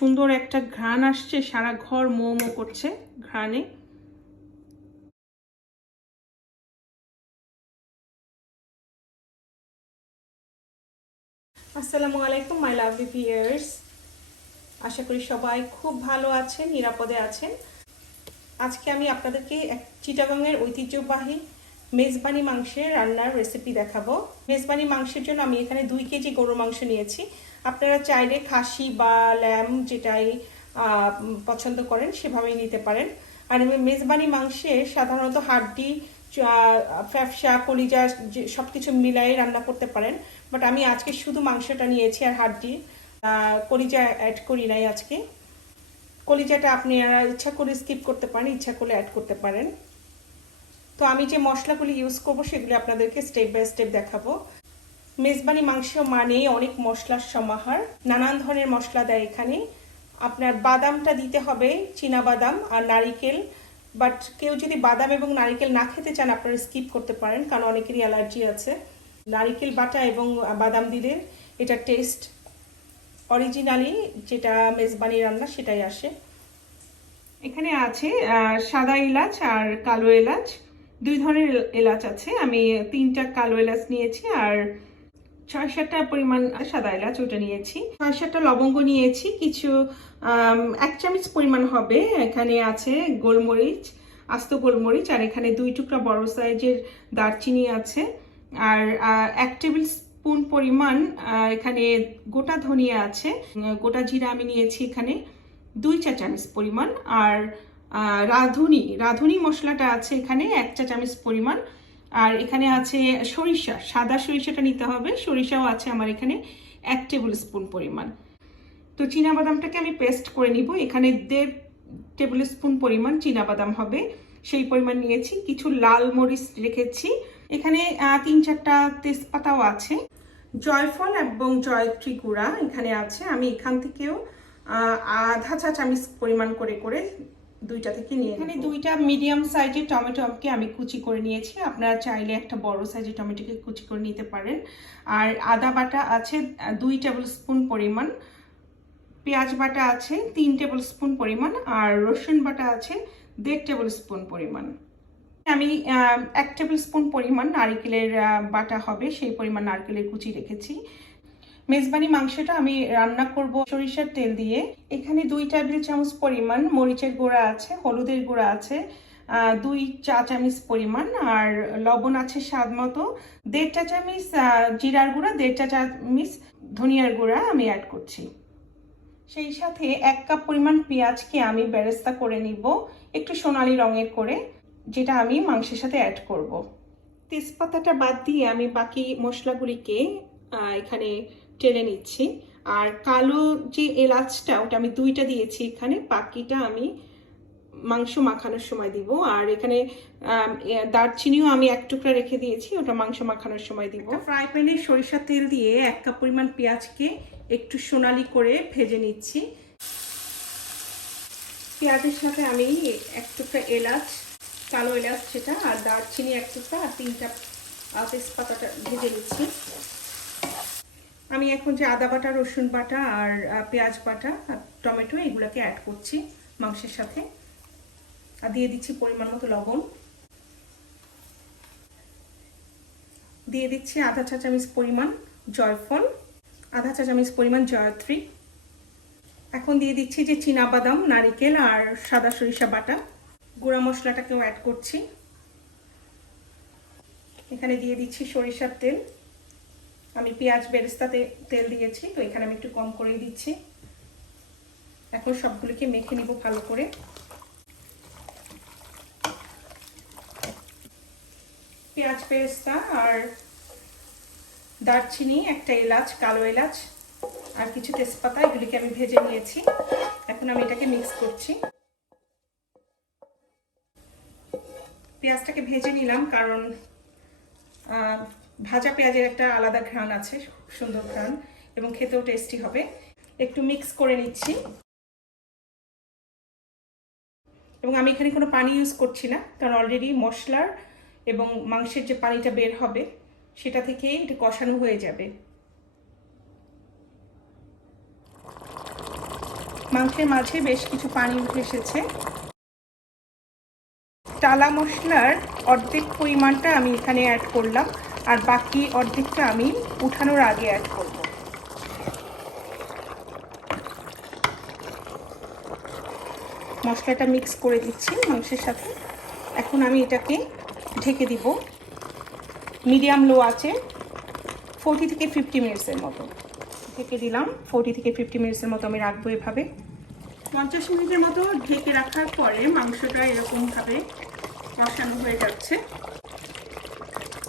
সুন্দর একটা ঘ্রাণ আসছে, সারা ঘর মো মো করছে ঘ্রাণে। আসসালামু আলাইকুম মাই লাভলি ভিউয়ার্স, আশা করি সবাই খুব ভালো আছেন, নিরাপদে আছেন। আজকে আমি আপনাদেরকে চিটাগংয়ের ঐতিহ্যবাহী মেজবানি মাংসের রান্নার রেসিপি দেখাবো। মেজবানি মাংসের জন্য আমি এখানে 2 কেজি গরুর মাংস নিয়েছি। আপনারা চাইলে খাসি বা ল্যাম্ব যেটাই পছন্দ করেন সেভাবেই নিতে পারেন। আর মেজবানি মাংসে সাধারণত হাড্ডি, ফ্যাফসা, কলিজা সব কিছু মিলাই রান্না করতে পারেন, বাট আমি আজকে শুধু মাংসটা নিয়েছি আর হাড্ডি, কলিজা অ্যাড করি নাই আজকে। কলিজাটা আপনারা ইচ্ছা করে স্কিপ করতে পারেন, ইচ্ছা করলে অ্যাড করতে পারেন। তো আমি যে মশলাগুলি ইউজ করবো সেগুলি আপনাদেরকে স্টেপ বাই স্টেপ দেখাবো। মেজবানি মাংস মানেই অনেক মশলার সমাহার, নানান ধরনের মশলা দেয় এখানে। আপনার বাদামটা দিতে হবে, চীনা বাদাম আর নারিকেল, বাট কেউ যদি বাদাম এবং নারিকেল না খেতে চান আপনারা স্কিপ করতে পারেন, কারণ অনেকেরই অ্যালার্জি আছে। নারিকেল বাটা এবং বাদাম দিলে এটা টেস্ট অরিজিনালি যেটা মেজবানি রান্না সেটাই আসে। এখানে আছে সাদা এলাচ আর কালো এলাচ, 2 ধরনের এলাচ আছে। আমি 3টা কালো এলাচ নিয়েছি আর 6-7টা পরিমাণ সাদা এলাচ ওটা নিয়েছি। 6-7টা লবঙ্গ নিয়েছি, কিছু 1 চামচ পরিমাণ হবে। এখানে আছে গোলমরিচ, আস্ত গোলমরিচ, আর এখানে 2 টুকরা বড় সাইজের দারচিনি আছে। আর 1 টেবিল স্পুন পরিমাণ এখানে গোটা ধনিয়া আছে। গোটা জিরা আমি নিয়েছি এখানে 2 চা চামচ পরিমাণ। আর রাঁধুনি মশলাটা আছে এখানে 1 চা চামচ পরিমাণ। আর এখানে আছে সরিষা, সাদা সরিষাটা নিতে হবে, সরিষাও আছে আমার এখানে 1 টেবিল স্পুন পরিমাণ। তো চীনাবাদামটাকে আমি পেস্ট করে নিব। এখানে 1.5 টেবিল স্পুন পরিমাণ চীনাবাদাম হবে, সেই পরিমাণ নিয়েছি। কিছু লাল মরিচ রেখেছি এখানে, 3-4টা তেজপাতাও আছে। জয়ফল এবং জয়ত্রী গুঁড়া এখানে আছে। আমি এখান থেকেও আধা চা চামচ পরিমাণ করে করে 2টা থেকে নিয়ে। এখানে 2টা মিডিয়াম সাইজের টমেটোকে আমি কুচি করে নিয়েছি, আপনারা চাইলে একটা বড় সাইজের টমেটোকে কুচি করে নিতে পারেন। আর আদা বাটা আছে 2 টেবিল স্পুন পরিমাণ, পেঁয়াজ বাটা আছে 3 টেবিল স্পুন পরিমাণ, আর রসুন বাটা আছে 1.5 টেবিল স্পুন পরিমাণ। আমি 1 টেবিল স্পুন পরিমাণ নারকেলের বাটা হবে, সেই পরিমাণ নারকেলের কুচি রেখেছি। মেজবানি মাংসটা আমি রান্না করব সরিষার তেল দিয়ে। এখানে 2 টেবিল চামচ পরিমাণ মরিচের গুঁড়া আছে, হলুদের গুঁড়া আছে 2 চা চামচ পরিমাণ, আর লবণ আছে স্বাদ মতো। 1.5 চা চামচ জিরার গুঁড়া, 1.5 চা চামচ ধনিয়ার গুঁড়া আমি অ্যাড করছি। সেই সাথে 1 কাপ পরিমাণ পেঁয়াজকে আমি বেরেস্তা করে নিব একটু সোনালী রঙের করে, যেটা আমি মাংসের সাথে অ্যাড করব। তেজপাতাটা বাদ দিয়ে আমি বাকি মশলাগুলিকে এখানে টেলে নিচ্ছি। আর কালো যে এলাচটা ওটা আমি 2টা দিয়েছি এখানে, বাকিটা আমি মাংস মাখানোর সময় দিব। আর এখানে দারচিনিও আমি 1 টুকরা রেখে দিয়েছি, ওটা মাংস মাখানোর সময় দিব। ফ্রাই প্যানে সরিষার তেল দিয়ে 1 কাপ পরিমাণ পেঁয়াজকে একটু সোনালি করে ভেজে নিচ্ছি। পেঁয়াজের সাথে আমি 1 টুকরা এলাচ, কালো এলাচ সেটা, আর দারচিনি 1 টুকরা, আর 3টা তেজপাতাটা ভেজে নিচ্ছি। আমি এখন যে আদা বাটা, রসুন বাটা, আর পেঁয়াজ বাটা আর টমেটো এগুলোকে অ্যাড করছি মাংসের সাথে, আর দিয়ে দিচ্ছি পরিমাণ মতো লবণ। দিয়ে দিচ্ছি আধা চা চামচ পরিমাণ জয়ফল, আধা চা চামচ পরিমাণ জয়ত্রী। এখন দিয়ে দিচ্ছি যে চীনাবাদাম, নারিকেল আর সাদা সরিষা বাটা। গুঁড়া মশলাটাকেও অ্যাড করছি। এখানে দিয়ে দিচ্ছি সরিষার তেল। আমি পেঁয়াজ বেরেস্তাতে তেল দিয়েছি, তো এখানে আমি একটু কম করেই দিচ্ছি। এখন সবগুলোকে মেখে নিব ভালো করে। পেঁয়াজ বেরেস্তা আর দারচিনি, 1টা এলাচ, কালো এলাচ আর কিছু তেজপাতা, এগুলিকে আমি ভেজে নিয়েছি। এখন আমি এটাকে মিক্স করছি। পেঁয়াজটাকে ভেজে নিলাম কারণ ভাজা পেঁয়াজের একটা আলাদা ঘ্রাণ আছে, খুব সুন্দর ঘ্রাণ এবং খেতেও টেস্টি হবে। একটু মিক্স করে নিচ্ছি এবং আমি এখানে কোনো পানি ইউজ করছি না, কারণ অলরেডি মশলার এবং মাংসের যে পানিটা বের হবে সেটা থেকেই এটা কষানো হয়ে যাবে। মাংসের মাঝে বেশ কিছু পানি উঠে এসেছে। টালা মশলার অর্ধেক পরিমাণটা আমি এখানে অ্যাড করলাম, আর বাকি অর্ধেকটা আমি উঠানোর আগে অ্যাড করব। মশলাটা মিক্স করে দিচ্ছি মাংসের সাথে। এখন আমি এটাকে ঢেকে দিব মিডিয়াম লো আছে 40 থেকে 50 মিনিটসের মতো। ঢেকে দিলাম। 40 থেকে 50 মিনিটসের মতো আমি রাখবো এভাবে। 50 মিনিটের মতো ঢেকে রাখার পরে মাংসটা এরকমভাবে কষানো হয়ে যাচ্ছে।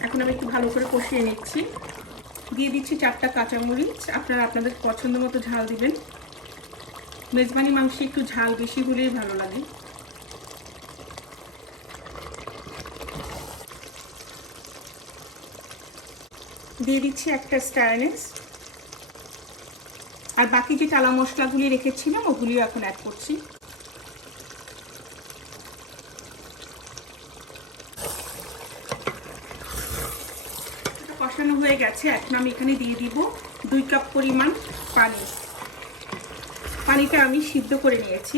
এখন আমি একটু ভালো করে কষিয়ে নিচ্ছি। দিয়ে দিচ্ছি 4টা কাঁচামরিচ। আপনারা আপনাদের পছন্দ মতো ঝাল দিবেন। মেজবানি মাংসে একটু ঝাল বেশি হলেই ভালো লাগে। দিয়ে দিচ্ছি একটা স্টারনেস, আর বাকি যে টালা মশলাগুলি রেখেছিলাম ওগুলিও এখন অ্যাড করছি। কষানো হয়ে গেছে। এখন আমি এখানে দিয়ে দিব 2 কাপ পরিমাণ পানি। পানিটা আমি সিদ্ধ করে নিয়েছি।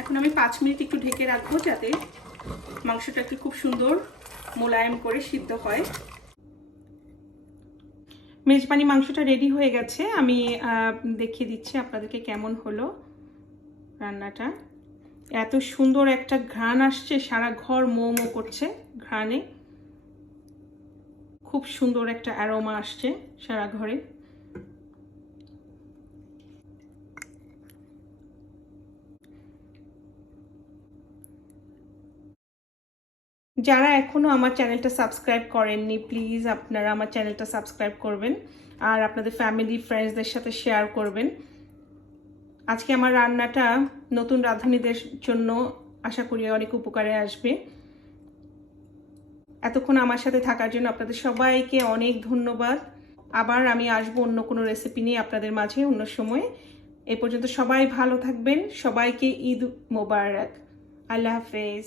এখন আমি 5 মিনিট একটু ঢেকে রাখবো যাতে মাংসটাকে খুব সুন্দর মোলায়েম করে সিদ্ধ হয়। মেজবানি মাংসটা রেডি হয়ে গেছে। আমি দেখিয়ে দিচ্ছি আপনাদেরকে কেমন হলো রান্নাটা। এত সুন্দর একটা ঘ্রাণ আসছে, সারা ঘর মো মো করছে ঘ্রাণে। খুব সুন্দর একটা অ্যারোমা আসছে সারা ঘরে। যারা এখনো আমার চ্যানেলটা সাবস্ক্রাইব করেননি, প্লিজ আপনারা আমার চ্যানেলটা সাবস্ক্রাইব করবেন আর আপনাদের ফ্যামিলি ফ্রেন্ডসদের সাথে শেয়ার করবেন। আজকে আমার রান্নাটা নতুন রাঁধুনিদের জন্য আশা করি অনেক উপকারে আসবে। এতক্ষণ আমার সাথে থাকার জন্য আপনাদের সবাইকে অনেক ধন্যবাদ। আবার আমি আসবো অন্য কোনো রেসিপি নিয়ে আপনাদের মাঝে অন্য সময়। এ পর্যন্ত সবাই ভালো থাকবেন। সবাইকে ঈদ মোবারক। আল্লাহ হাফেজ।